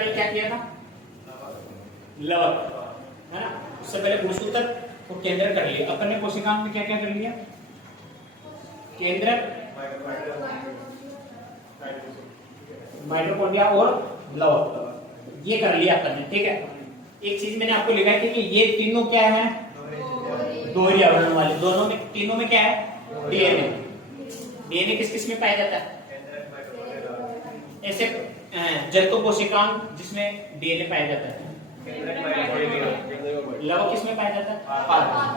कल क्या किया था? लवक, है ना। उससे पहले गुणसूत्र को केंद्र कर लिया। अपन ने कोशिकांग में क्या क्या कर लिया? केंद्र, माइटोकॉन्ड्रिया और लवक, ये कर लिया अपन ने, ठीक है। एक चीज मैंने आपको लिखा है कि ये तीनों क्या है? दोहरी आवरण वाले। दोनों में, तीनों में क्या है? डीएनए। डीएनए किस किस में पाया जाता है? ऐसे जंतु कोशिकांग जिसमें डीएनए पाया जाता है। लवक किसमें पाया जाता है?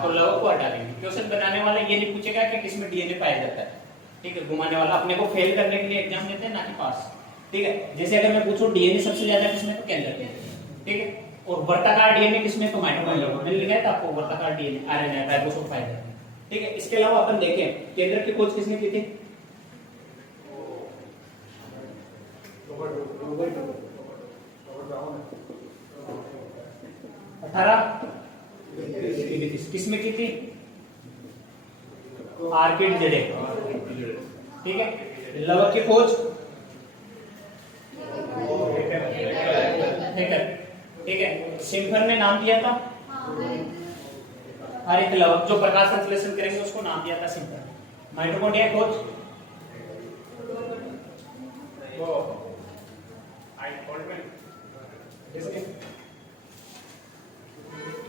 तो लवक को हटा देंगे। क्वेश्चन बनाने वाला ये नहीं पूछेगा कि किसमें डीएनए पाया जाता है, ठीक है। घुमाने वाला अपने को फेल करने के लिए एग्जाम देते हैं, ना कि पास, ठीक है। जैसे अगर मैं पूछूं डीएनए सबसे ज्यादा किसमें, तो केंद्र में, ठीक है। और वर्ताकार डीएनए किसमें? तो माइटोकॉन्ड्रिया में। मैंने लिखा था आपको वर्ताकार डीएनए आरएनए राइबोसोम पाया जाता है, ठीक है। इसके अलावा अपन देखें केंद्र की खोज किसने की थी? किसमें की थी? आर्किड जेडे, ठीक है। लवक की खोज ठीक है, सिम्फर ने नाम दिया था हर एक लवक जो प्रकाश संश्लेषण करेंगे उसको नाम दिया था सिम्फर। माइटोकॉन्ड्रिया खोज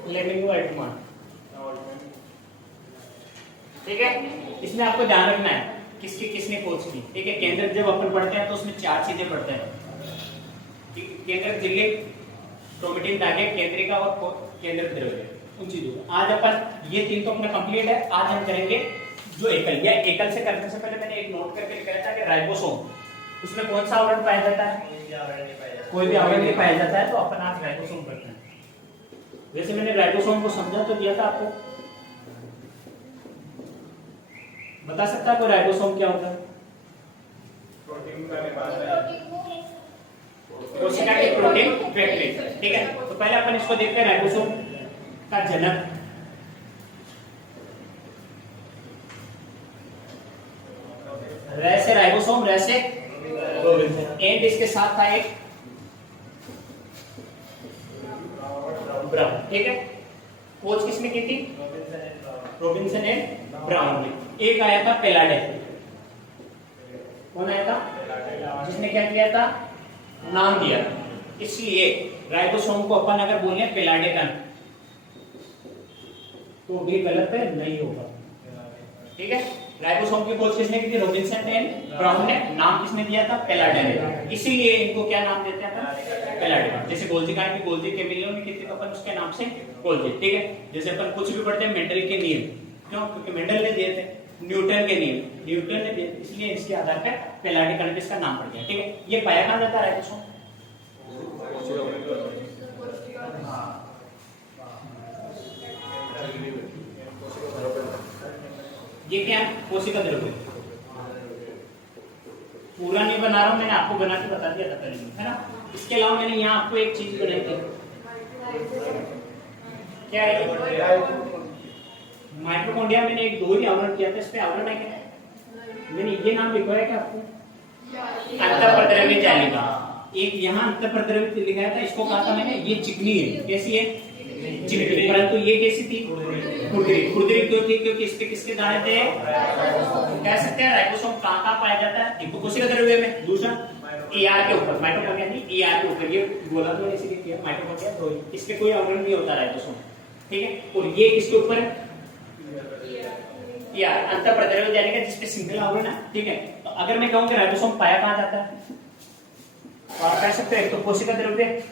फ्लेमिंग अल्टमान, ठीक है। इसमें आपको ध्यान रखना है किसकी किसने खोज की, ठीक है। केंद्र जब अपन पढ़ते हैं तो उसमें चार चीजें पढ़ते हैं, केंद्र झिल्ली, क्रोमेटिन धागे, केंद्रिका और केंद्र द्रव्य, उन चीजों को। आज अपन ये तीन तो अपना कंप्लीट है। आज हम करेंगे जो एकल, या एकल से करने से पहले मैंने एक नोट करके लिखा था कि राइबोसोम, उसमें कौन सा आवरण पाया जाता है? कोई भी आवरण नहीं पाया जाता है। तो अपन आज राइबोसोम करते हैं। वैसे मैंने राइबोसोम को समझा तो दिया था आपको, बता सकता है कोई राइबोसोम क्या होता है? कोशिका की प्रोटीन फैक्ट्री, ठीक है। तो पहले अपन इसको देखते हैं राइबोसोम का जनक। रै से राइबोसोम, रै से रोबिन्सन, एंड इसके साथ था एक ब्राउन, ठीक है। खोज किसने की थी? रोबिन्सन एंड ब्राउन ने। एक आया था पेलाडे, कौन आया था? जिसने क्या किया था? नाम दिया। इसलिए राइबोसोम को अपन अगर बोले पेलाडेकन तो भी गलत है, नहीं होगा, ठीक है। राइबोसोम की खोज किसने की थी? रोबिन्सन एंड ब्राउन ने। नाम किसने दिया था? पेलाडे ने। इसीलिए इनको क्या नाम देते हैं? पेलाडे। जैसे गोल्जी का गोल्जी के मिलियन में कितने, तो अपन उसके नाम से गोल्जी, ठीक है। जैसे अपन कुछ भी पढ़ते हैं मेंडल के नियम, क्यों? क्योंकि मेंडल ने दिए थे। न्यूटन के नियम, न्यूटन ने दिए, इसलिए इसके आधार पर पेलाडेकन इसका नाम पड़ गया, ठीक है। ये पाया कहां जाता है राइबोसोम? ये क्या? कोशिका द्रव्य। पूरा नहीं बना रहा हूं, मैंने आपको बना के बता दिया था पहले, है ना। इसके अलावा मैंने यहाँ आपको एक चीज बनाई थी, क्या है? माइटोकॉन्ड्रिया मैंने एक दोहरी आवरण किया था। इस पे आवरण है क्या? मैंने ये नाम लिखवाया क्या आपको? अंतःप्रद्रव्य जालिका। एक यहाँ अंतःप्रद्रव्य लिखा था, इसको कहा था मैंने ये चिकनी है। कैसी है? चिकनी। परंतु ये कैसी थी? खुरदरी। खुरदरी क्यों थी? क्योंकि इसके किसके दाने थे? कह सकते हैं राइबोसोम कहाँ पाया जाता है? एक कोशिका द्रव्य में, दूसरा ER के ऊपर। माइटोकॉन्ड्रिया नहीं, ER के ऊपर। ये बोला तो इसीलिए किया, माइटोकॉन्ड्रिया तो इसके कोई आवरण नहीं होता राइबोसोम, ठीक है। और ये किसके ऊपर है? ER, अंतःप्रद्रव्य जालिका, जिसपे सिंगल आवरण है, ठीक है। तो अगर मैं कहूँ कि राइबोसोम पाया कहाँ जाता है, तो आप कह सकते हैं एक तो कोशिका द्रव्य,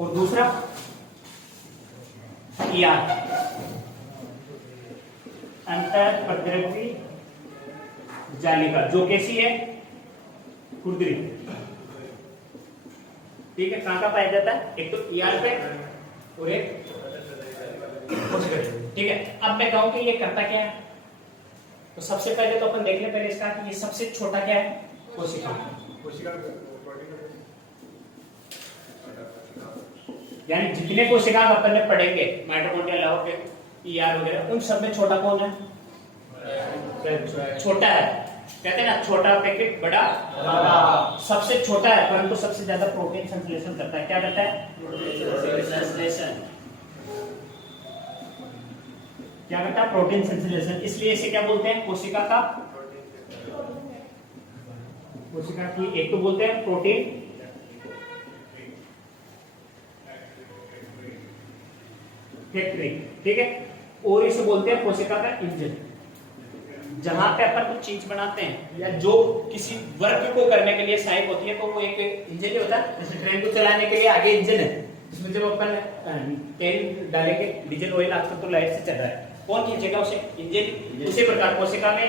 और दूसरा ER, अंतःप्रद्रव्य जालिका, जो कैसी है? खुरदरी, ठीक है। कहां का पाया जाता है? एक तो ER पे और एक कोशिका, ठीक है। अब मैं कहूं कि ये करता क्या है, तो सबसे पहले तो अपन देख ले पहले इसका कि ये सबसे छोटा क्या है? कोशिका। यानी जितने कोशिका अपन ने पढ़ेंगे माइटोकॉन्ड्रिया, लवक, ER वगैरह, उन सब में छोटा कौन है? छोटा है, कहते हैं ना छोटा पैकेट बड़ा सबसे छोटा है परंतु सबसे ज्यादा प्रोटीन संश्लेषण करता है। क्या करता है? संश्लेषण। क्या करता है? प्रोटीन संश्लेषण। इसलिए इसे क्या बोलते हैं? कोशिका का, कोशिका की एक तो बोलते हैं प्रोटीन फैक्ट्री, ठीक है, और इसे बोलते हैं कोशिका का इंजन। जहां पे अपन कुछ चीज बनाते हैं या जो किसी वर्क को करने के लिए सहायक होती है तो वो एक इंजन ही होता है। जैसे ट्रेन को चलाने के लिए आगे इंजन है, इसमें जब अपन तेल डालेंगे, डीजल ऑयल आजकल तो लाइट से चल रहा है, कौन खींचेगा उसे? इंजन। उसी प्रकार कोशिका में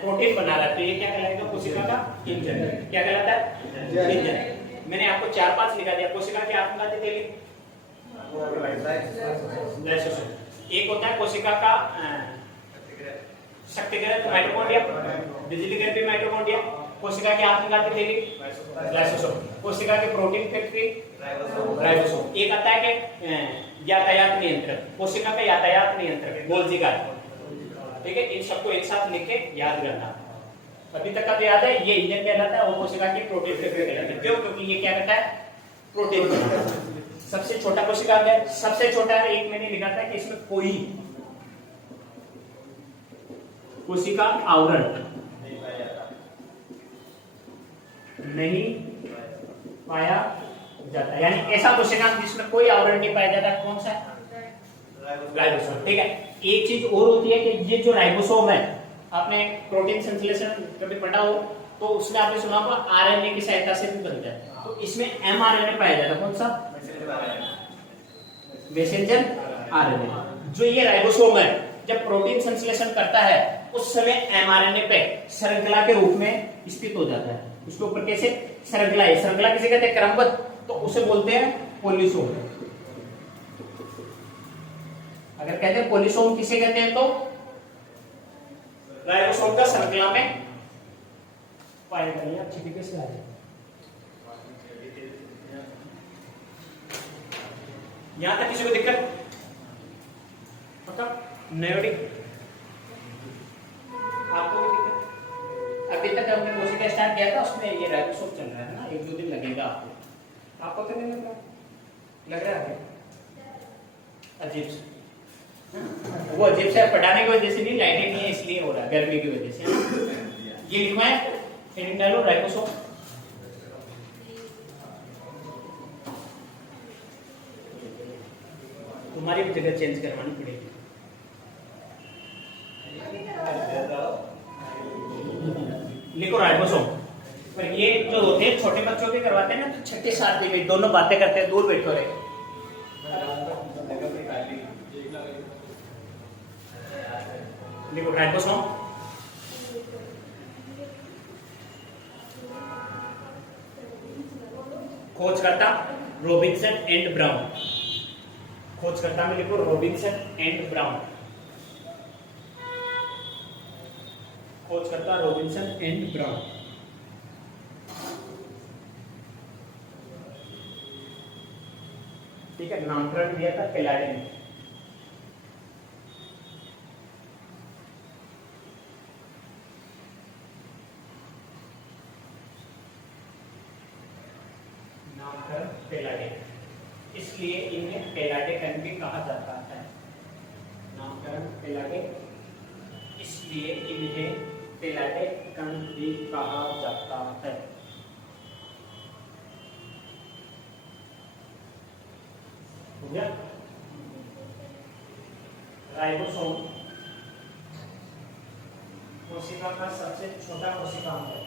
प्रोटीन बना रहा है तो ये क्या कहलाएगा? कोशिका का इंजन। क्या कहलाता है? इंजन। मैंने आपको 4-5 लिखा दिया। कोशिका की आत्मघाती तेल एक होता है कोशिका का शक्तिग्रह माइटोकॉन्ड्रिया, बिजलीघर माइटोकॉन्ड्रिया, कोशिका की आत्मघाती थैली लाइसोसोम, कोशिका की प्रोटीन फैक्ट्री राइबोसोम। एक आता है कि यातायात नियंत्रक, कोशिका का यातायात नियंत्रक गोल्जी का, ठीक है। इन सबको एक साथ लिख के याद करना। अभी तक का तो याद है, ये इंजन कहलाता है और कोशिका की प्रोटीन फैक्ट्री कहलाता है। क्यों? क्योंकि ये क्या करता है? प्रोटीन बनाता है। सबसे छोटा कोशिका है, सबसे छोटा है। एक मैंने लिखा था कि इसमें कोई कोशिका आवरण नहीं पाया जाता, यानी ऐसा कोशिका जिसमें कोई आवरण नहीं पाया जाता, कौन सा? राइबोसोम, ठीक है। एक चीज और होती है कि ये जो राइबोसोम है, आपने प्रोटीन संश्लेषण कभी पढ़ा हो तो उसमें आपने सुना होगा आरएनए की सहायता से भी बनता है, तो इसमें एमआरएनए पाया जाता है। कौन सा? Messenger RNA. जो ये राइबोसोम है जब प्रोटीन संश्लेषण करता है उस समय एमआरएनए पे श्रृंखला के रूप में स्थित हो जाता है। उसके ऊपर कैसे? श्रृंखला है। श्रृंखला किसे कहते हैं? क्रमबद्ध, तो उसे बोलते हैं पोलिसोम। अगर कहते हैं पोलिसोम किसे कहते हैं तो राइबोसोम का श्रृंखला में पाया जाएगा। अच्छी तरीके से आ जाए। यहां तक किसी को दिक्कत? पक्का? नेयोडिक आपको भी दिक्कत? अभी तक हमने कोशिका स्टार्ट किया था, उसमें ये राइबोसोम चल रहा है ना, 1-2 दिन लगेगा आपको तो नहीं लग रहा है? अजीब से, वो अजीब से पढ़ाने की वजह से नहीं, लाइटिंग नहीं है इसलिए हो रहा है, गर्मी की वजह से। ये लिखवाएं, हेडिंग डालो राइबोसोम। तुम्हारी भी जगह चेंज करवानी पड़ेगी। लिखो राइबोसोम। पर ये जो होते हैं छोटे बच्चों के करवाते हैं ना, तो 6ठी-7वीं में दोनों बातें करते हैं, दूर बैठो रहे। लिखो राइबोसोम। खोजकर्ता रॉबिन्सन एंड ब्राउन। खोजकर्ता में लिखो रॉबिन्सन एंड ब्राउन। खोजकर्ता रॉबिन्सन एंड ब्राउन। ठीक है। नामकरण दिया था केलाडे ने। नामकरण केलाडे, इसलिए इन्हें केलाडे कण भी कहा जाता है। नामकरण केलाडे, इसलिए इन्हें केलाडे कण भी कहा जाता है। हो गया? राइबोसोम कोशिका का सबसे छोटा कोशिकांग है।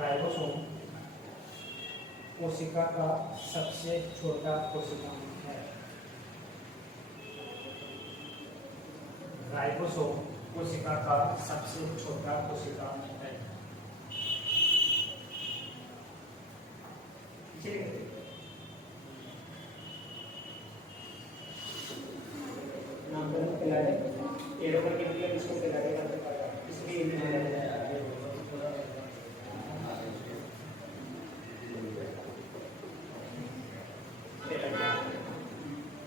राइबोसोम कोशिका का सबसे छोटा कोशिकांग है। राइबोसोम कोशिका का सबसे छोटा कोशिकांग है। नामकरण केलाडे, एरोपर के लिए इसको केलाडे करते हैं, इसलिए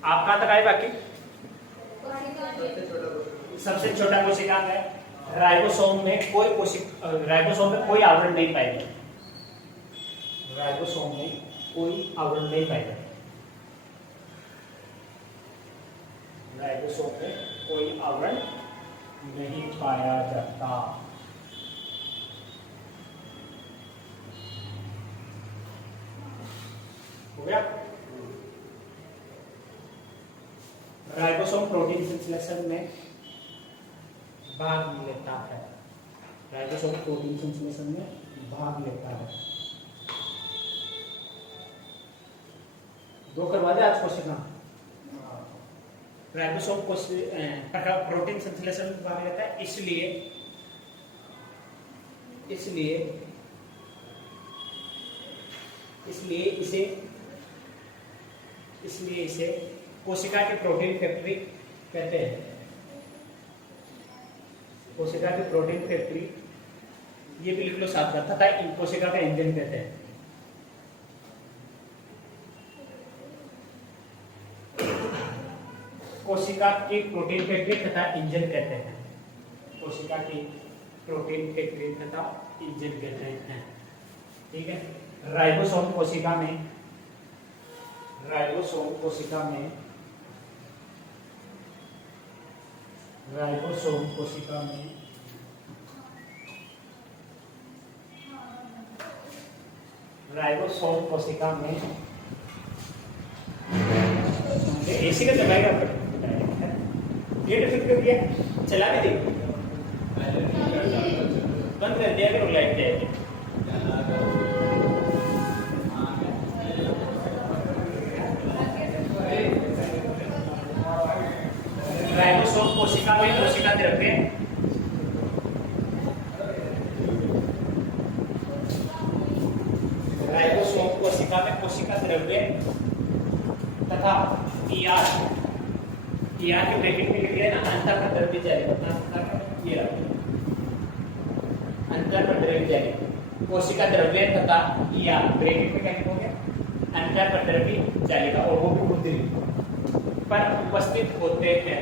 आप कहां तक आए? बाकी सबसे छोटा कोशिकांग है राइबोसोम में कोई राइबोसोम में कोई आवरण नहीं पाएगा। राइबोसोम में कोई आवरण नहीं पाएगा। राइबोसोम में कोई आवरण नहीं पाया जाता। हो गया। राइबोसोम प्रोटीन संश्लेषण में भाग लेता है। राइबोसोम प्रोटीन संश्लेषण में भाग लेता है। दो करवा दे आज क्वेश्चन। राइबोसोम प्रोटीन संश्लेषण में भाग लेता है, इसलिए इसे कोशिका की प्रोटीन फैक्ट्री कहते हैं। कोशिका की प्रोटीन फैक्ट्री ये भी लिख लो साथ में, तथा कोशिका का इंजन कहते हैं। कोशिका की प्रोटीन फैक्ट्री तथा इंजन कहते हैं। कोशिका की प्रोटीन फैक्ट्री तथा इंजन कहते हैं। ठीक है। राइबोसोम कोशिका में एसी का दबाएगा गेट फिट कर दिया, चला भी दे, बंद कर दिया करो लाइट जाएगी। राइबोसोम कोशिका में कोशिका द्रव्य तथा ईआर के ब्रैकेट में लिख लिया ना, अंतर पर द्रव्य जारी, ये अंतर पर द्रव्य जारी, कोशिका द्रव्य तथा ईआर ब्रैकेट में क्या लिखोगे, अंतर पर द्रव्य जालिका, और वो भी बुद्धि पर उपस्थित होते हैं।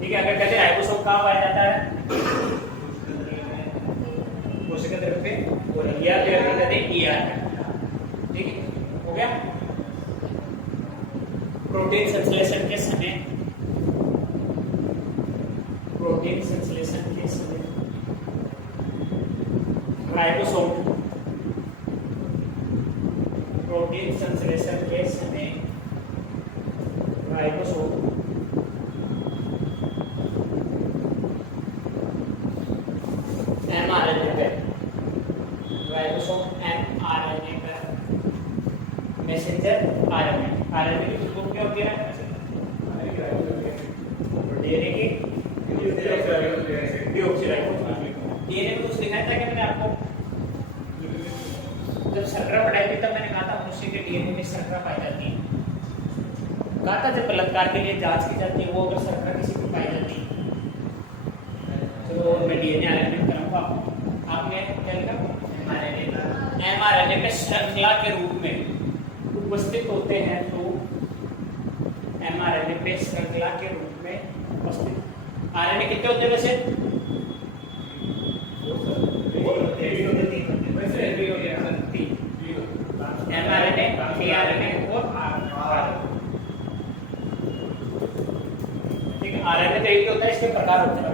ठीक है। अगर कहते हैं राइबोसोम कहाँ पाया जाता है, कोशिका द्रव्य और ईआर कहते हैं ईआर। ठीक है, हो गया। प्रोटीन संश्लेषण के समय राइबोसोम mRNA पर मैसेंजर आरएनए की ग्रुप क्या होती है, डीएनए की डीऑक्सीराइबोन्यूक्लिक। डीएनए में कुछ दिखाया था कि मैंने आपको, जब शर्करा पढ़ाई थी तब मैंने कहा था मनुष्य के डीएनए में शर्करा पाई जाती है। कहा था जब बलात्कार के लिए जांच की जाती है, वो अगर शर्करा किसी को पाई जाती है, तो मैं डीएनए आरएनए कराऊंगा। आपने क्या लिखा, एमआरएनए में श्रृंखला के रूप में उपस्थित होते हैं, तो एमआरएनए पे श्रृंखला के रूप में उपस्थित। आरएनए कितने होते हैं वैसे, एमआरएनए, टीआरएनए और आरएनए। ठीक है। आरएनए तो एक ही होता है, इसके प्रकार होते हैं।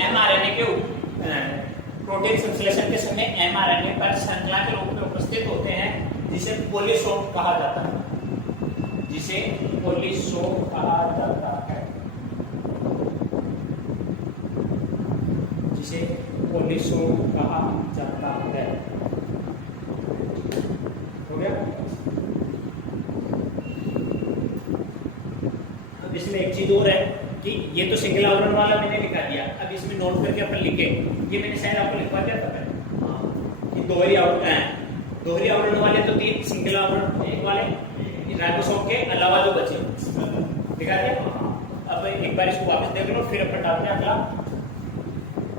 एमआरएनए के प्रोटीन संश्लेषण के समय एमआरएनए पर श्रृंखला के रूप में उपस्थित होते हैं, जिसे पॉलीसोम कहा जाता है। हो गया। अब इसमें एक चीज और है कि ये तो सिंगल आवरण वाला मैंने लिखा दिया, अब इसमें नोट करके अपन लिखे, ये मैंने शायद आपको लिखवा दिया था कि दोहरी आवरण वाले तो 3, सिंगल आवरण वाले राइबोसोम के अलावा जो बचे दिखा दिया। अब एक बार इसको वापस देख लो, फिर अपन डालते हैं अगला।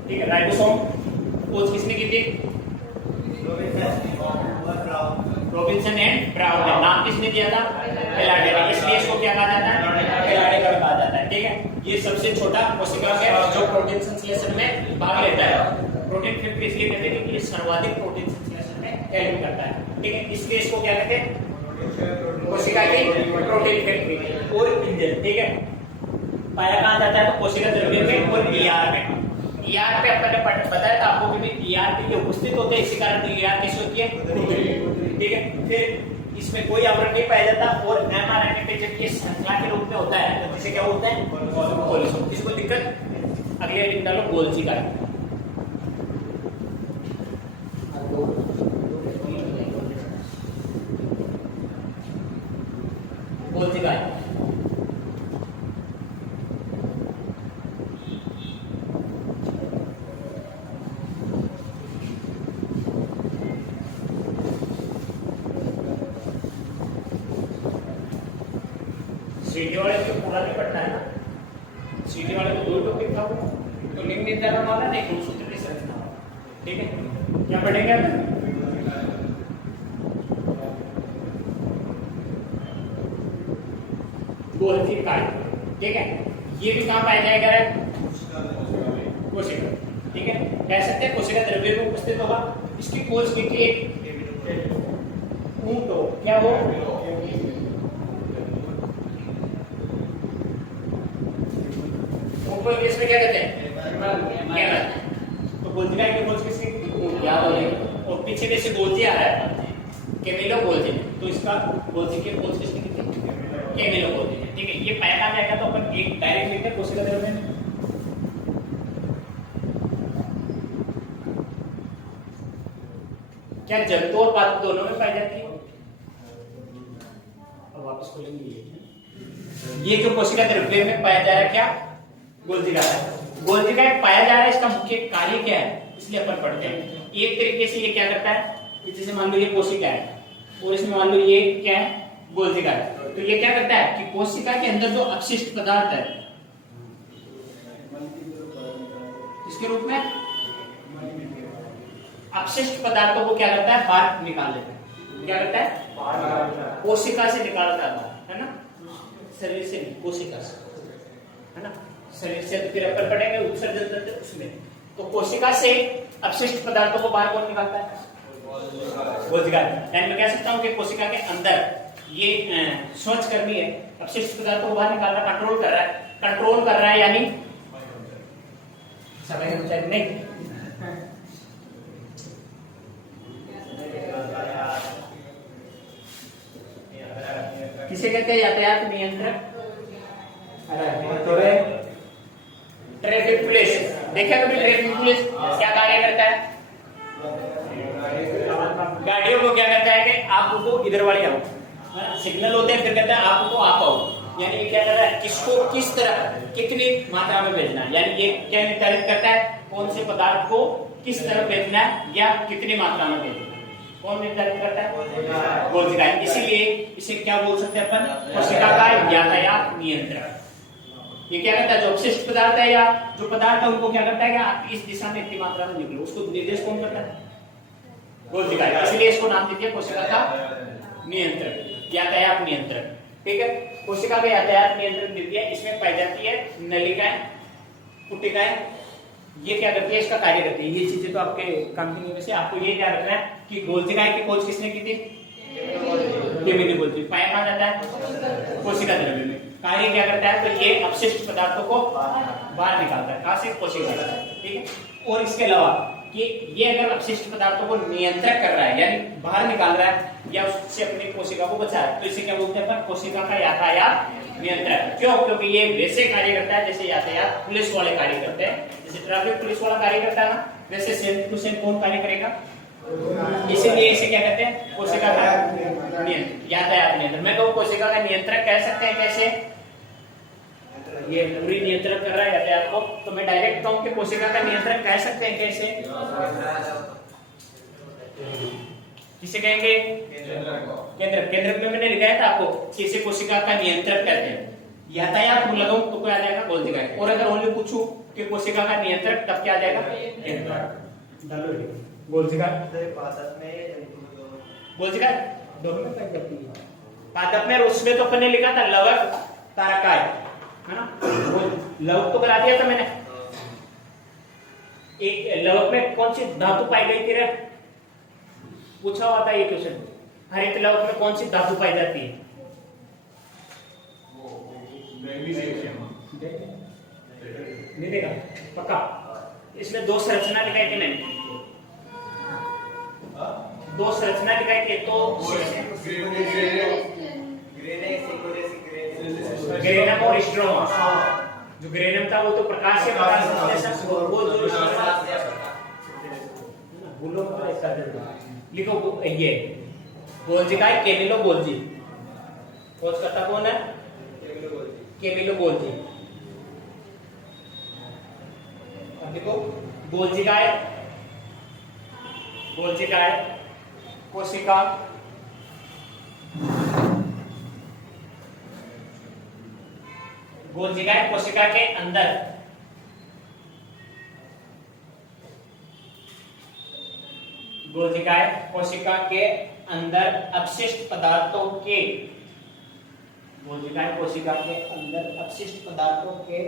ठीक है। राइबोसोम खोज किसने की थी, रॉबिन्सन एंड ब्राउन ने नाम किसने दिया था? एलार्डे ने, इसलिए इसको क्या कहा जाता है? एलार्डे का कहा जाता है। ठीक है, ये सबसे छोटा कोशिका है जो प्रोटीन संश्लेषण में भाग लेता है। प्रोटीन फैक्ट्री इसलिए कहते हैं कि ये सर्वाधिक प्रोटीन संश्लेषण में हेल्प करता है। ठीक है, इसलिए इसको क्या कहते हैं? कोशिका की प्रोटीन फैक्ट्री और इंजन। ठीक है, पाया कहाँ जाता है? तो कोशिका द्रव्य में और ईआर में। ईआर पे अपन ने बताया था आपको कि ईआर पे उपस्थित होते हैं, इसी कारण ईआर कैसे होती है? ठीक है, फिर इसमें कोई आवरण नहीं पाया जाता और एमआरएनए पे जब ये श्रृंखला के रूप में होता है तो जिसे क्या होता है? पॉलीसोम। किसको दिक्कत? अगले हेडिंग डालो गोल्जी का। गोल्जी का सीटी वाले को पूरा नहीं पढ़ना है ना, सीटी वाले को 2 टॉपिक था तो लिंग निर्धारण वाला नहीं, गुणसूत्र की संरचना वाला। ठीक है, क्या पढ़ेंगे आप? गोल्जी का। ठीक है, ये भी कहाँ पाया जाएगा? कोशिका। ठीक है, कह सकते हैं कोशिका द्रव्य में उपस्थित होगा। इसकी खोज की थी ऊंट हो, क्या हो? इसमें क्या कहते हैं? तो गोल्जी की खोज किसने की? याद होगी। और पीछे जैसे गोल्जी आ रहा है कैमिलो गोल्जी, तो इसका गोल्जी की खोज किसने की थी? कैमिलो गोल्जी ने। ठीक है, ये पाया कहाँ जाएगा? तो अपन एक डायरेक्ट लिखते हैं कोशिका द्रव्य में। क्या जंतु और पादप दोनों में पाई जाती है? अब वापस खोलेंगे। ये जो कोशिका द्रव्य में पाया जा रहा है क्या? गोल्जी का है। गोल्जी का पाया जा रहा है, इसका मुख्य कार्य क्या है? इसलिए अपन पढ़ते हैं। एक तरीके से ये क्या करता है, जैसे मान लो ये कोशिका है और इसमें मान लो ये क्या है? गोल्जी का है। तो ये क्या करता है कि कोशिका के अंदर जो अपशिष्ट पदार्थ है इसके रूप में अपशिष्ट पदार्थों को क्या करता है? बाहर निकाल देता है। क्या करता है? कोशिका से निकालता है ना, शरीर से नहीं, कोशिका से, है ना। शरीर से तो फिर अपन पढ़ेंगे उत्सर्जन तंत्र उसमें। तो कोशिका से अपशिष्ट पदार्थों को बाहर कौन निकालता है? कोशिका। यानी मैं कह सकता हूं कि कोशिका के अंदर ये स्वच्छ कर्मी है, अपशिष्ट पदार्थों को बाहर निकाल रहा है, कंट्रोल कर रहा है यानी समय नहीं। किसे कहते हैं? यातायात नियंत्रक। Traffic police. देखा कभी ट्रैफिक पुलिस क्या कार्य करता है? गाड़ियों को क्या करता है कि आपको इधर वाले आओ, सिग्नल होते हैं, फिर कहता है आपको आप आओ। यानी ये क्या कर रहा है? किसको किस तरह कितनी मात्रा में भेजना है, यानी ये क्या निर्धारित करता है? कौन से पदार्थ को किस तरह भेजना है या कितनी मात्रा में भेजना है, कौन निर्धारित करता है? कोशिका। इसीलिए इसे क्या बोल सकते हैं अपन? कोशिका का यातायात नियंत्रक। ये क्या करता है? जो अपशिष्ट पदार्थ है या जो पदार्थ है उनको क्या करता है कि आप इस दिशा में इतनी मात्रा में निकलो, उसको निर्देश कौन करता है? कोशिका। इसलिए इसको नाम दीजिए कोशिका का नियंत्रक, यातायात नियंत्रक। ठीक है, कोशिका का यातायात नियंत्रक द्वितीय इसमें पाई जाती है नलिकाएं, पुटिकाएं। ये क्या करती है? इसका कार्य करती है। ये चीजें तो आपके काम की नहीं, वैसे आपको ये ध्यान रखना है कि कोशिका की खोज किसने की थी? Camillo Golgi. पाया कहाँ जाता है? कोशिका द्रव्य में। कार्य क्या करता है? तो ये अपशिष्ट पदार्थों को बाहर निकालता है। कहां से? कोशिका से। ठीक है, और इसके अलावा कि ये अगर अपशिष्ट पदार्थों को नियंत्रित कर रहा है यानी बाहर निकाल रहा है या उससे अपनी कोशिका को बचा रहा है, तो इसे क्या बोलते हैं? कोशिका का यातायात नियंत्रक। क्यों? क्योंकि ये वैसे कार्य करता है जैसे यातायात पुलिस वाले कार्य करते हैं। जैसे ट्रैफिक पुलिस वाला कार्य करता है ना, वैसे सेम टू सेम कौन कार्य करेगा? इसीलिए इसे क्या कहते हैं? कोशिका का नियंत्रक, यातायात नियंत्रक। मैं कहूँ कोशिका का नियंत्रक कह सकते हैं कैसे? ये पूरी नियंत्रण कर रहा है यातायात को, तो मैं डायरेक्ट कहूं कि कोशिका का नियंत्रण कह सकते हैं कैसे? किसे कहेंगे? केंद्रक। केंद्रक में मैंने लिखा था आपको कि इसे कोशिका का नियंत्रक कहते हैं। यातायात को लगाऊं तो क्या आ जाएगा? कोशिका। और अगर ओनली पूछूं कि कोशिका का नियंत्रक, तब क्या आ जाएगा? केंद्रक। कोशिका। कोशिका दोनों में पाई जाती है। पादप में उसमें तो अपन ने लिखा था लवक तारकाय, है ना, वो लवक तो करा दिया था मैंने। एक लवक में कौन सी धातु पाई गई थी रे, पूछा हुआ था ये क्वेश्चन। हरित लवक में कौन सी धातु पाई जाती है? नहीं देगा पक्का। इसमें दो संरचना दिखाई थी मैंने, दो संरचना दिखाई थी। तो ग्रेनम और स्ट्रोमा, जो ग्रेनम था वो तो प्रकाश से वो जो लिखो ये गोल्जी का है, केमिलो गोल्जी। खोज करता कौन है? Camillo Golgi. अब देखो गोल्जी का है, गोल्जी का है कोशिका, गोल्जी का है कोशिका के अंदर, गोल्जिकाएं कोशिका के अंदर अपशिष्ट पदार्थों के, गोल्जिकाएं कोशिका के अंदर अपशिष्ट पदार्थों के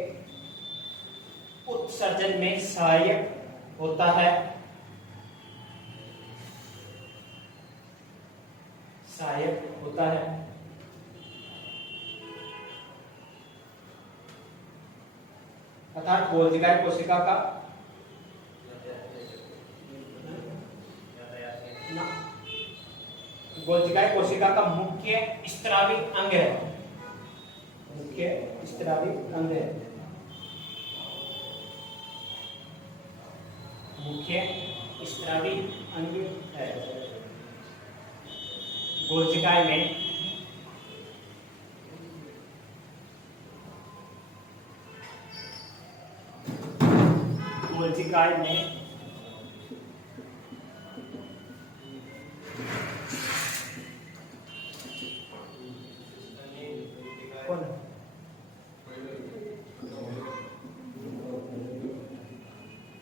उत्सर्जन में सहायक होता है, सहायक होता है। अर्थात गोल्जिकाएं कोशिका का गोल्जिकाएं कोशिका का मुख्य स्त्रावी अंग है, मुख्य स्त्रावी अंग है, मुख्य स्त्रावी अंग है। गोल्जिकाएं में गोल्जिकाएं में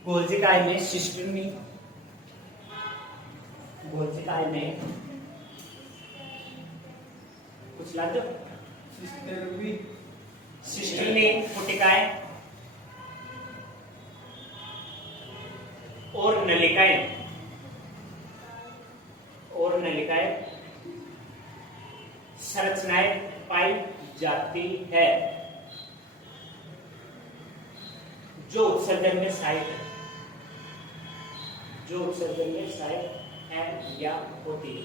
गोल्जिकाएं में सिस्टर्नी, गोल्जिकाएं में कुछ ला दो, सिस्टर्नी पुटिकाएं और नलिकाएं, और नलिकाएं संरचनाएं पाई जाती है जो उत्सर्जन में सहायक है, जो उत्सर्जन में सहायक है या होती है।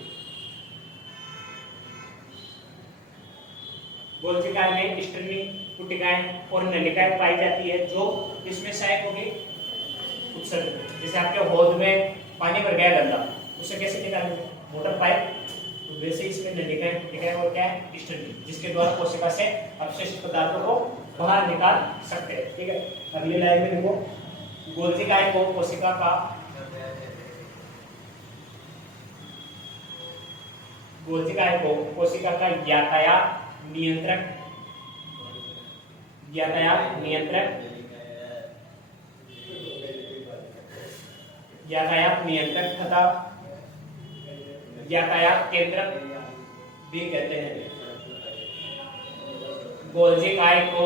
गोल्जिकाएं में स्टर्नी पुटिकाएं और नलिकाएं पाई जाती है जो इसमें सहायक होगी उत्सर्जन। जैसे आपके हौद में पानी भर गया गंदा, उसे कैसे निकालेंगे? Motor pipe. तो वैसे इसमें नलिकाएं पुटिकाएं और क्या है? स्टर्नी, जिसके द्वारा कोशिका से अपशिष्ट पदार्थों को बाहर निकाल सकते हैं। ठीक है, अगली लाइन में देखो, गोल्जिकाएं को कोशिका का, गोल्जिकाएं को कोशिका का यातायात नियंत्रक, यातायात नियंत्रक, यातायात नियंत्रक तथा यातायात केंद्रक भी कहते हैं। गोल्जिकाएं को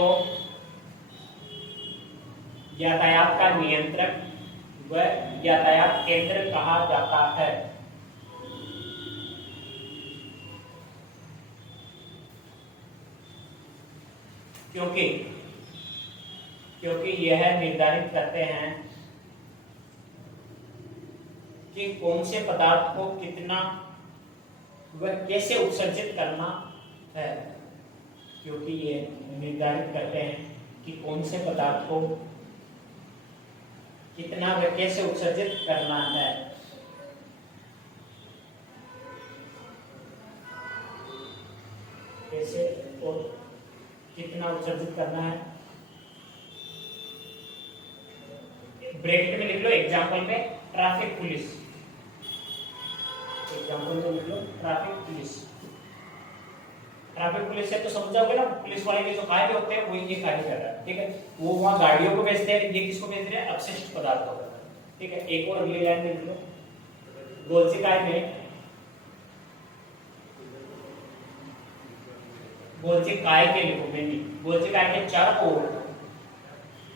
यातायात का नियंत्रक व यातायात केंद्र कहा जाता है। क्योंकि यह निर्धारित करते हैं कि कौन से पदार्थ को कितना व कैसे उत्सर्जित करना है, क्योंकि ये निर्धारित करते हैं कि कौन से पदार्थ को कितना व कैसे उत्सर्जित करना है। कैसे और कितना उत्सर्जित करना है, ब्रैकेट में लिख लो एग्जाम्पल में ट्रैफिक पुलिस, एग्जाम्पल में लिख लो ट्रैफिक पुलिस। ट्रैफिक पुलिस से तो समझोगे ना, पुलिस वाले के जो कार्य होते हैं वो ये कार्य कर रहा है। ठीक है, वो वहां गाड़ियों को बेचते हैं, ये किसको बेच रहे हैं? अपशिष्ट पदार्थों को। ठीक है, एक और अगली लाइन में लिख लो, गोल्जिकाएं में गोल्जी काय के लिखो मैंने, गोल्जी काय के चारों ओर,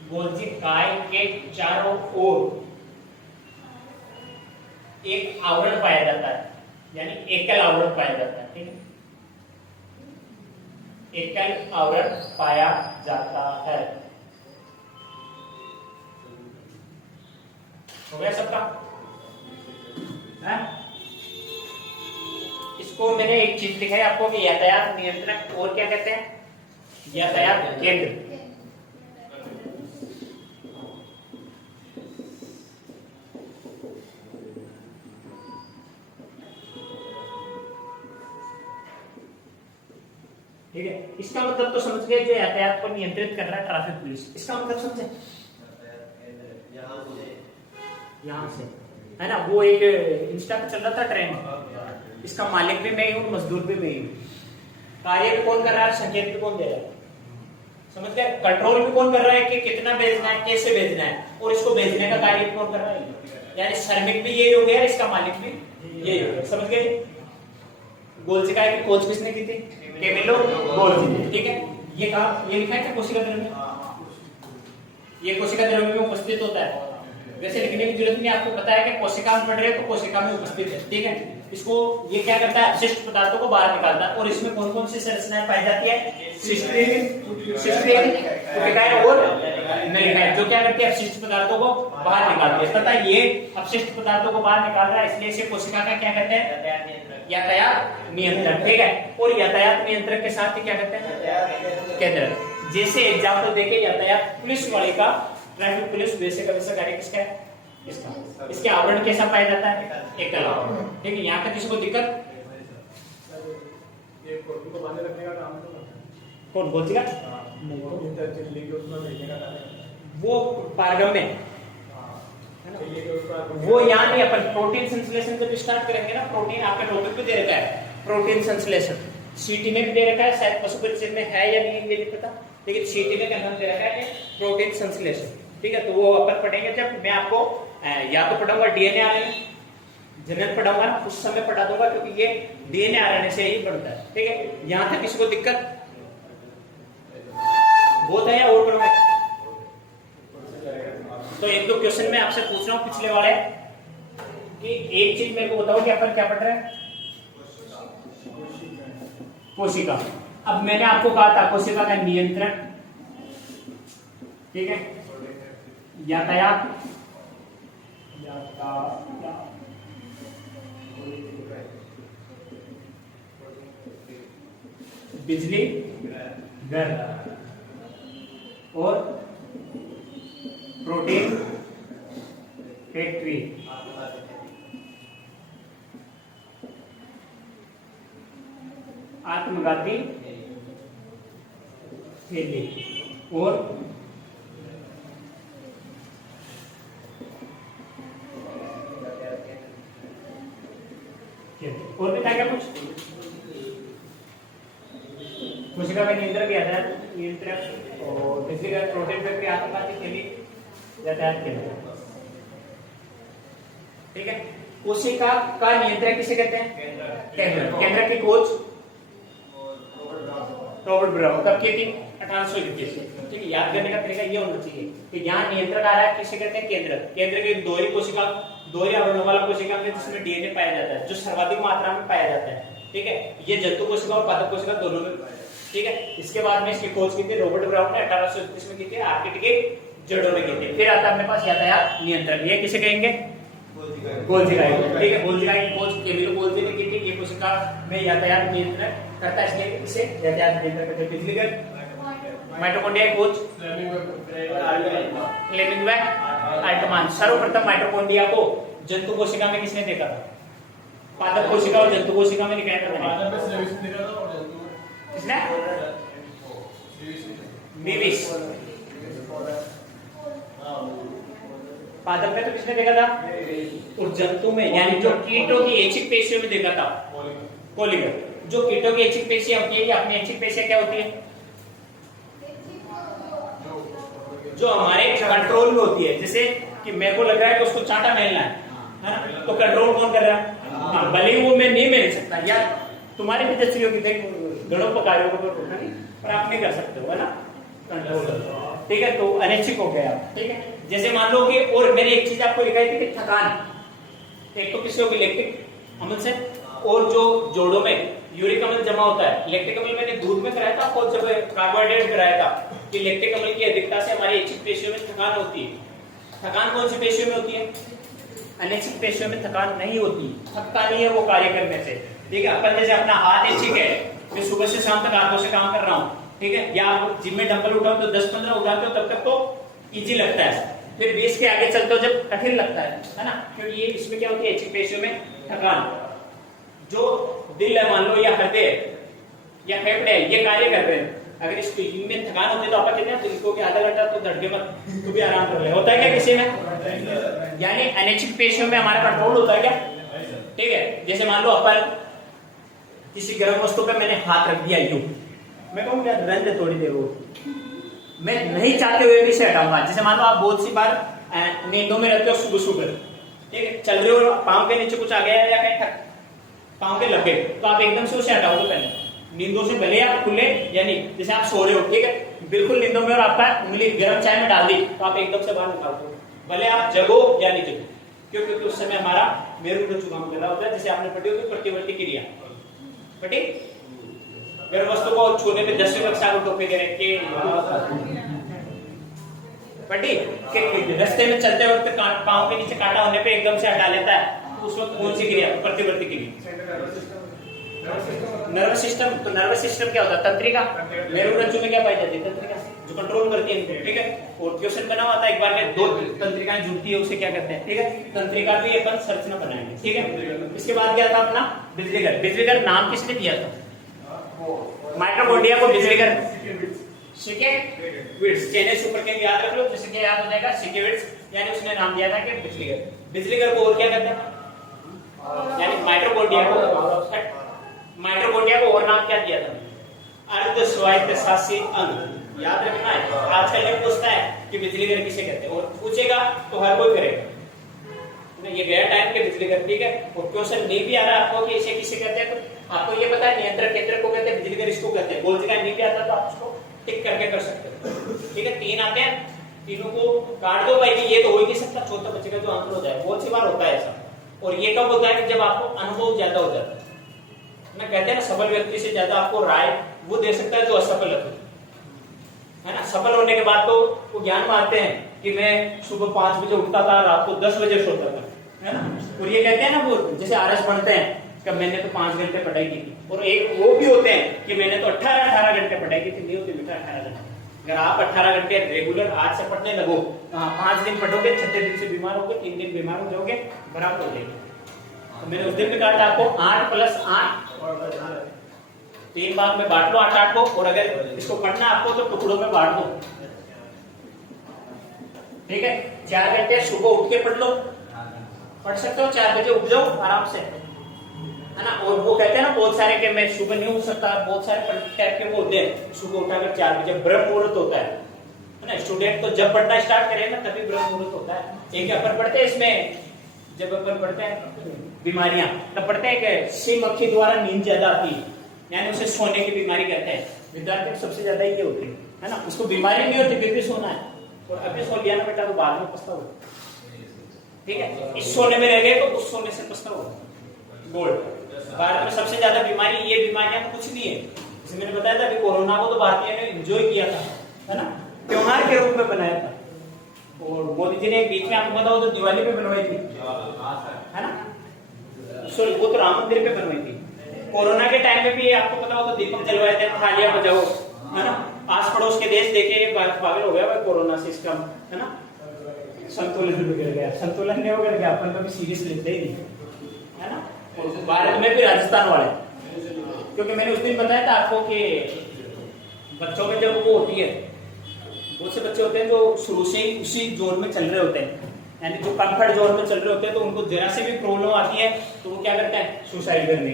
गोल्जी काय के चारों ओर एक आवरण पाया जाता है, यानी एकल आवरण पाया जाता है। ठीक है, एकल आवरण पाया जाता है। हो गया सबका? है? इसको मैंने एक चीज दिखाई आपको कि यातायात नियंत्रक और क्या कहते हैं? यातायात केंद्र। ठीक है, इसका मतलब तो समझ गए, जो यातायात को नियंत्रित कर रहा है ट्रैफिक पुलिस, इसका मतलब समझे? यहाँ से है ना, वो एक इंस्टा पे चल रहा था ट्रेन, इसका मालिक भी मैं ही हूँ, मजदूर भी मैं ही हूँ। कार्य भी कौन कर रहा है, संकेत भी कौन दे रहा है? समझ गए? कंट्रोल भी कौन कर रहा है कि कितना भेजना है, कैसे भेजना है, और इसको भेजने का कार्य भी कौन कर रहा है? यानी श्रमिक भी यही हो गया, इसका मालिक भी यही हो गया। समझ गए? गोल्जी काय की खोज किसने की थी? कैमिलो गोल्जी ने। ठीक है, ये कहा, ये लिखा है कि कोशिका द्रव्य, ये कोशिका द्रव्य में उपस्थित होता है। वैसे लिखने की जरूरत नहीं, आपको पता है कि कोशिका में पढ़ रहे हैं तो कोशिका में उपस्थित है। ठीक है, इसको ये क्या करता है, अपशिष्ट पदार्थों को बाहर निकालता है। और इसमें कौन कौन सी संरचनाएं पाई जाती है? सिस्टीन और नलिकाएं, जो क्या करती है, अपशिष्ट पदार्थों को बाहर निकालती है। पता है, ये अपशिष्ट पदार्थों को बाहर निकाल रहा है, इसलिए इसे कोशिका का क्या कहते हैं? यातायात नियंत्रक। ठीक है, और यातायात नियंत्रक के साथ ही क्या कहते हैं? केंद्र। जैसे एग्जाम्पल देखे यातायात पुलिस वाले का, ट्रैफिक पुलिस, वैसे का वैसा कार्य किसका है? इसका। इसके आवरण कैसा पाया जाता है? एकल आवरण। ठीक है, यहाँ तक किसी को दिक्कत? कौन गोल्जी का? वो पारगम्य, वो यहाँ नहीं, अपन प्रोटीन संश्लेषण जब स्टार्ट करेंगे ना, प्रोटीन आपके टॉपिक पे दे रखा है, प्रोटीन संश्लेषण सीटी में भी दे रखा है, शायद पशु परिचय में है या नहीं ये नहीं पता, लेकिन सीटी में क्या नाम दे रखा है, प्रोटीन संश्लेषण। ठीक है, तो वो अपन पढ़ेंगे जब मैं आपको या तो पढ़ाऊंगा डीएनए आरएनए, जनरल पढ़ाऊंगा ना उस समय पढ़ा दूंगा, क्योंकि ये डीएनए आरएनए से ही बनता है। ठीक है, यहाँ तक किसी को दिक्कत? बहुत है या और पढ़ूंगा? तो एक दो क्वेश्चन मैं आपसे पूछ रहा हूँ पिछले वाले, कि एक चीज मेरे को बताओ कि अपन क्या पढ़ रहे हैं? कोशिका। अब मैंने आपको कहा था कोशिका का नियंत्रण, ठीक है, यातायात, बिजली घर और प्रोटीन फैक्ट्री। आत्मघाती थैली और भी था क्या कुछ? कोशिका में नियंत्रक यातायात नियंत्रक और बिजली का प्रोटीन फैक्ट्री, आत्मघाती थैली, यातायात केंद्र। ठीक है, कोशिका का नियंत्रक किसे कहते हैं? केंद्र। केंद्र की खोज रॉबर्ट ब्राउन कब की थी? 1821। ठीक है, याद करने का तरीका ये होना चाहिए कि यहाँ नियंत्रक आ रहा है, किसे कहते हैं? केंद्र। केंद्र की दोहरी कोशिका, दोहरी आवरण वाला कोशिका में जिसमें डीएनए पाया जाता है, जो सर्वाधिक मात्रा में पाया जाता है। ठीक है, ये जंतु कोशिका और पादप कोशिका दोनों में। ठीक है, इसके बाद में इसकी खोज की थी रॉबर्ट ब्राउन ने 1831 में की थी, आर्किड के जड़ों में की थी। फिर आता है अपने पास यातायात नियंत्रक, ये किसे कहेंगे? गोल्जी का। ठीक है, गोल्जी की खोज कैमिलो गोल्जी ने की थी। ये कोशिका में यातायात नियंत्रण करता है, इसलिए इसे यातायात नियंत्रण कहते हैं। बिजली घर, माइटोकॉन्ड्रिया की खोज फ्लेमिंगवे आल्टमान। सर्वप्रथम माइटोकॉन्ड्रिया को जंतु कोशिका में किसने देखा था? पादप कोशिका और जंतु कोशिका में दिखाया था। किसने? बीविस। पादप में तो किसने देखा था? और जंतु में, यानी जो कीटों की ऐच्छिक पेशियों में देखा था, कोलिगर। जो कीटों की ऐच्छिक पेशियां होती है, ये अपनी ऐच्छिक पेशियां क्या होती है? जो हमारे कंट्रोल में होती है। जैसे कि मेरे को लग रहा है कि उसको चाटा मेलना है ना, तो कंट्रोल कौन कर रहा है? भले ही वो मैं नहीं मेल सकता, या तुम्हारी भी दस्तियों की देख गणोपकारियों को रोकना नहीं, पर आप नहीं कर सकते हो, है ना, कंट्रोल। ठीक है, तो अनैच्छिक हो गया। ठीक है, जैसे मान लो कि, और मैंने एक चीज आपको दिखाई थी कि थकान, एक तो किसी होगी लैक्टिक अम्ल से, और जो जोड़ों में यूरिक अम्ल जमा होता है। लैक्टिक अम्ल मैंने दूध में कराया था और जब कार्बोहाइड्रेट कराया था कि लैक्टिक अम्ल की अधिकता से हमारी ऐच्छिक पेशियों में थकान होती है। थकान कौन सी पेशियों में होती है? अनैच्छिक पेशियों में थकान नहीं होती, थकता नहीं है वो कार्य करने से। ठीक है, अपन जैसे अपना हाथ ऐच्छिक है, मैं सुबह से शाम तक हाथों से काम कर रहा हूँ, ठीक है, या आप जिम में डंबल उठाओ तो 10-15 उठाते हो तब तक तो इजी लगता है, फिर 20 के आगे चलते हो जब कठिन लगता है ना, क्योंकि ये इसमें क्या होती है, ऐच्छिक पेशियों में थकान। जो दिल है मान लो, या हृदय या फेफड़े ये कार्य कर रहे हैं, अगर इनमें थकान होती है तो आप कहते हैं दिल को कि आधा घंटा तो धड़के मत, तू भी आराम कर ले, होता है क्या किसी में? यानी अनैच्छिक पेशियों में हमारा कंट्रोल होता है क्या? ठीक है, जैसे मान लो अपन किसी गर्म वस्तु पे मैंने हाथ रख दिया यूं, मैं कहूँगा रहने दे थोड़ी देर, वो मैं नहीं चाहते हुए भी इसे हटाऊंगा। जैसे मान लो आप बहुत सी बार नींदों में रहते हो सुबह सुबह, ठीक है, चल रहे हो, पाँव के नीचे कुछ आ गया या कहीं पाँव के लगे, तो आप एकदम से उसे हटाओगे पहले, नींदों से भले आप खुले या नहीं। जैसे आप सो रहे हो, ठीक है, बिल्कुल नींदों में, और आपका उंगली गर्म चाय में डाल दी तो आप एकदम से बाहर निकाल दो, भले आप जगो या नहीं जगो, क्यों? क्योंकि उस समय हमारा मेरुदंड चुकाम कर रहा होता है, जैसे आपने पढ़ी होगी प्रतिवर्ती क्रिया, पढ़ी, गर्म वस्तु को छूने पे 10वीं कक्षा को टोपी दे रखे, पढ़ी कि रास्ते में चलते वक्त पाँव के नीचे कांटा होने पे एकदम से हटा लेता है, उस वक्त कौन सी क्रिया? प्रतिवर्ती क्रिया। नर्वस सिस्टम, तो नर्वस सिस्टम क्या होता है? तंत्रिका। मेरुरज्जु में क्या पाई जाती है? तंत्रिका, जो कंट्रोल करती है इनको। ठीक है, और क्वेश्चन बना हुआ था एक बार में, दो तंत्रिकाएं जुड़ती है उसे क्या कहते हैं? ठीक है, तंत्रिका भी अपन संरचना बनाएंगे। ठीक है, इसके बाद क्या था अपना बिजली घर। बिजली घर नाम किसने दिया था? माइटोकॉन्ड्रिया को बिजली घर सिकेविट्स, चेने सुपर के याद रख लो, जिससे क्या याद हो जाएगा, सिकेविट्स, यानी उसने नाम दिया था कि बिजली घर। बिजली घर को और क्या कहते हैं? यानी माइटोकॉन्ड्रिया को और नाम क्या दिया था? अर्ध स्वायत्त शासी अंग। याद रखना है, आजकल ये पूछता है कि बिजली घर किसे कहते हैं, और पूछेगा तो हर कोई करेगा। ये गया टाइम के बिजली घर, ठीक है, और क्वेश्चन नहीं भी आ रहा आपको कि इसे किसे कहते हैं, तो आपको ये पता है नियंत्रण केंद्र को कहते हैं, बिजली घर इसको कहते हैं। बोल जगह नहीं भी आता तो आप उसको टिक करके कर सकते हो। ठीक है, 3 आते हैं, तीनों को काट दो भाई, ये तो हो ही नहीं सकता, चौथा बच्चे का जो आंसर हो जाए। बहुत सी बार होता है ऐसा, और ये कब होता है कि जब आपको अनुभव ज्यादा हो जाता है ना, कहते हैं ना सफल व्यक्ति से ज्यादा आपको राय वो दे सकता है जो असफल है ना। सफल होने के बाद तो वो ज्ञान मानते हैं कि मैं सुबह 5 बजे उठता था, रात को 10 बजे सोता था, है ना। और ये कहते हैं ना वो जैसे आरएस बनते हैं कि मैंने तो 5 घंटे पढ़ाई की थी, और एक वो भी होते हैं कि मैंने तो 18 घंटे पढ़ाई की थी। नहीं होती बेटा 18 घंटे। अगर आप 18 घंटे रेगुलर आज से पढ़ने लगो, 5 दिन पढ़ोगे, 6 दिन से बीमार होगे, 3 दिन बीमार हो जाओगे, बराबर हो जाएगी। तो मैंने उस दिन में काटा आपको 8 + 8 3 भाग में बांट लो 8-8 को, और अगर इसको पढ़ना आपको तो टुकड़ों में बांट दो। ठीक है, 4 घंटे सुबह उठ के पढ़ लो, पढ़ सकते हो, 4 बजे उठ जाओ आराम से, है ना। और वो कहते हैं ना बहुत सारे कि मैं सुबह नहीं उठ सकता, बहुत सारे टाइप के वो होते हैं, सुबह उठाकर 4 बजे ब्रह्म मुहूर्त होता है ना। स्टूडेंट तो जब पढ़ना स्टार्ट करेगा तभी ब्रह्म मुहूर्त होता है। एक अपन पढ़ते हैं इसमें, जब अपन पढ़ते हैं बीमारियां, तब पढ़ते हैं कि सी मक्खी द्वारा नींद ज्यादा आती है, यानी उसे सोने की बीमारी कहते हैं। विद्यार्थी को सबसे ज्यादा ये होती है ना, उसको बीमारी नहीं होती फिर भी सोना है, और अभी सो लिया ना बेटा तो बाद में पछताओगे। ठीक है, इस सोने में रह गए तो उस सोने से पछताओगे। गोल्ड भारत में सबसे ज्यादा बीमारी, ये बीमारियां तो कुछ नहीं है, जैसे मैंने बताया था अभी कोरोना को तो भारतीय ने एंजॉय किया था, है ना, त्योहार के रूप में बनाया था। और मोदी जी ने बीच में आपको बताओ तो दिवाली पे बनवाई थी, है ना, वो तो राम मंदिर पे बनवाई थी। कोरोना के टाइम में भी आपको पता हो तो दीपक जलवाए थे, थालियां बजाओ, है ना। आस पड़ोस के देश देखे पागल हो गया भाई कोरोना सिस्टम, है ना, संतुलन बिगड़ गया। संतुलन नहीं होगा क्या, अपन कभी सीरियस लेते ही नहीं, है ना। और भारत में भी राजस्थान वाले, क्योंकि मैंने उस दिन बताया था आपको कि बच्चों में जब वो होती है, बहुत से बच्चे होते हैं जो शुरू से ही उसी जोन में चल रहे होते हैं, यानी जो कंफर्ट जोन में चल रहे होते हैं, तो उनको जरा से भी प्रॉब्लम आती है तो वो क्या करते हैं, सुसाइड करने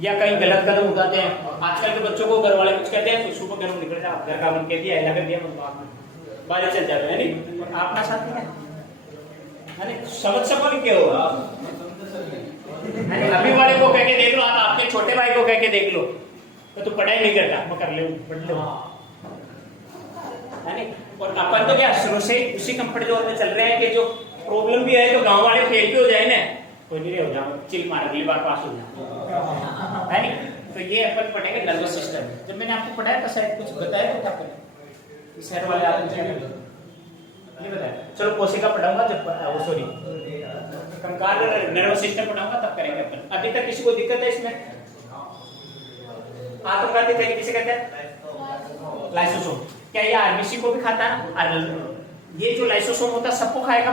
या कहीं गलत कदम उठाते हैं। आजकल के बच्चों को घर वाले कुछ कहते हैं तो सुबह घरों निकल जाओ, घर का मन कह दिया, कर दिया, बाहर चल जाते हैं, यानी अपना साथ में है, समझ सको नहीं क्या होगा। अभी वाले को कह के देख लो, आप आपके छोटे भाई को कह के देख लो, तो तू पढ़ाई नहीं करता, मैं कर ले पढ़ ले, है नहीं? और अपन तो क्या शुरू से उसी कंफर्ट जोन में चल रहे हैं कि जो प्रॉब्लम भी है तो गांव वाले फेल भी हो जाए ना, कोई नहीं हो जाओ, चिल मार, अगली बार पास हो जाओ, है नहीं? तो ये अपन पढ़ेंगे नर्वस सिस्टम। जब मैंने आपको पढ़ाया था शायद कुछ बताया तो क्या पढ़ा, शहर वाले आदमी नहीं बताया। चलो कोशिका पढ़ाऊंगा जब, सॉरी कंकाल नर्वस सिस्टम पढ़ाऊंगा तब करेंगे अपन। अभी तक किसी को दिक्कत है इसमें? आत्मघाती थैली किसे कहते हैं? लाइसोसोम। क्या ये आरबीसी को भी खाता है? ये जो लाइसोसोम होता है सबको खाएगा,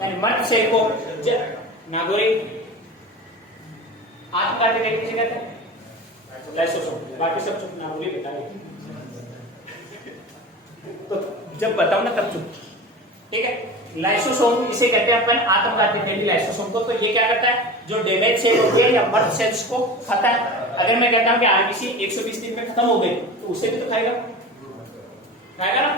यानी मर्द से को नागोरी। आत्मघाती थैली किसे कहते हैं? लाइसोसोम। बाकी सब चुप, नागोरी बता दे तो जब बताऊं ना तब चुप, ठीक है? लाइसोसोम इसे कहते हैं अपन, आत्मघाती थैली लाइसोसोम को। तो ये क्या करता है, जो डैमेज सेल होते हैं या मर्द सेल्स को खाता है। अगर मैं कहता हूं कि आरबीसी 120 दिन में खत्म हो गए तो उसे भी तो खाएगा, खाएगा ना?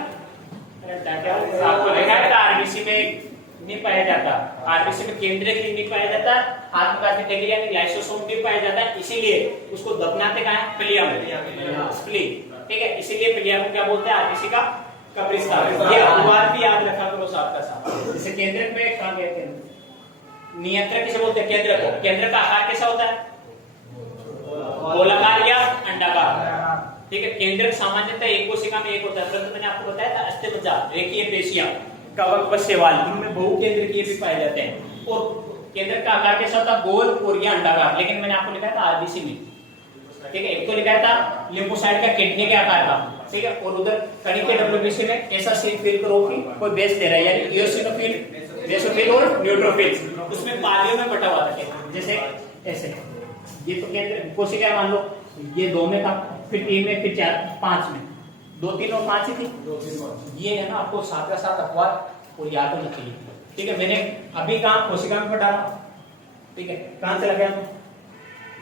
आपको देखा है आरबीसी में नहीं पाया जाता, आरबीसी में केंद्रीय नहीं पाया जाता, आत्मघाती थैली यानी लाइसोसोम भी पाया जाता है, इसीलिए उसको दफनाते कहां है? प्लिया में, स्प्लीन, ठीक है? इसीलिए प्लिया को क्या बोलते हैं? आरबीसी का कब्रिस्तान। ये अनुवाद भी याद रखा करो साथ का साथ। जैसे केंद्रक में कहां कहते हैं? नियंत्रक किसे बोलते हैं? केंद्रक को। केंद्र का आकार कैसा होता है? गोलाकार या अंडाकार, ठीक है? केंद्रक सामान्यतः एक कोशिका में एक होता है, परंतु मैंने आपको बताया था अस्थिमज्जा, रेखीय पेशियां, कवक व शैवाल, इनमें बहुकेंद्रकीय भी पाए जाते हैं। और केंद्रक का आकार कैसा होता है? गोल और या अंडाकार। लेकिन मैंने आपको लिखा था आरबीसी में, ठीक है? एक तो लिखा था लिम्फोसाइट का किडनी के आकार का, ठीक है? और उधर कणी के डब्ल्यूबीसी में ऐसा सील फील करो कि कोई बेस दे रहा है, यानी इओसिनोफिल, बेसोफिल और न्यूट्रोफिल्स, उसमें पालियों में बटा हुआ था, जैसे ऐसे। ये तो केंद्र कोशिका मान लो, ये 2 में था, फिर 3 में, फिर 4, 5 में, 2, 3 और 5 ही थी। ये है ना, आपको साथ का साथ अखबार और याद होना चाहिए, ठीक है? मैंने अभी कहा कोशिका में पढ़ा, ठीक है? कहां से लगा?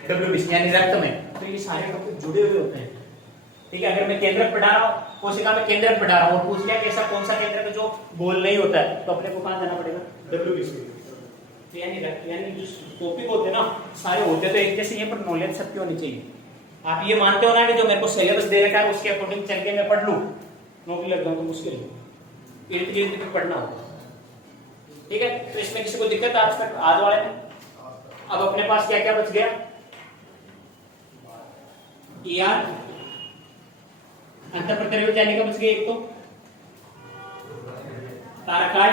डब्ल्यूबीसी यानी रक्त में। तो ये सारे टॉपिक जुड़े हुए होते हैं, ठीक है? अगर मैं केंद्रक पढ़ा रहा हूँ, कोशिका में केंद्रक पढ़ा रहा हूँ और पूछ लिया कि ऐसा कौन सा केंद्रक है जो गोल नहीं होता है, तो अपने को कहां जाना पड़ेगा? डब्ल्यूबीसी। यानी जो टॉपिक होते हैं ना सारे होते तो एक जैसे, पर नॉलेज सबकी होनी चाहिए। आप ये मानते हो ना कि जो मेरे को सिलेबस दे रखा है उसके अकॉर्डिंग चल के मैं पढ़ लूं, नौकरी लग जाऊं तो मुश्किल है, इर्द गिर्द पढ़ना होगा, ठीक है? तो इसमें किसी को दिक्कत आज तक आज वाले में? अब अपने पास क्या क्या बच गया? यार अंतःप्रतरवी जाने का बच गया एक तो, तारकाज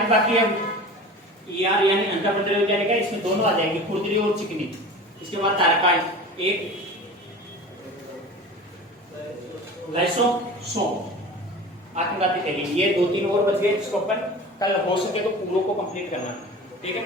भी बाकी है। यार यानी अंतःप्रतरवी जाने का, इसमें दोनों आ जाएंगे, खुरदरी और चिकनी। इसके बाद तारकाज, एक लाइसोसोम, आत्मघाती थैली, ये 2-3 और बच गए जिसको अपन कल हो सके तो पूरों को कंप्लीट करना, ठीक है?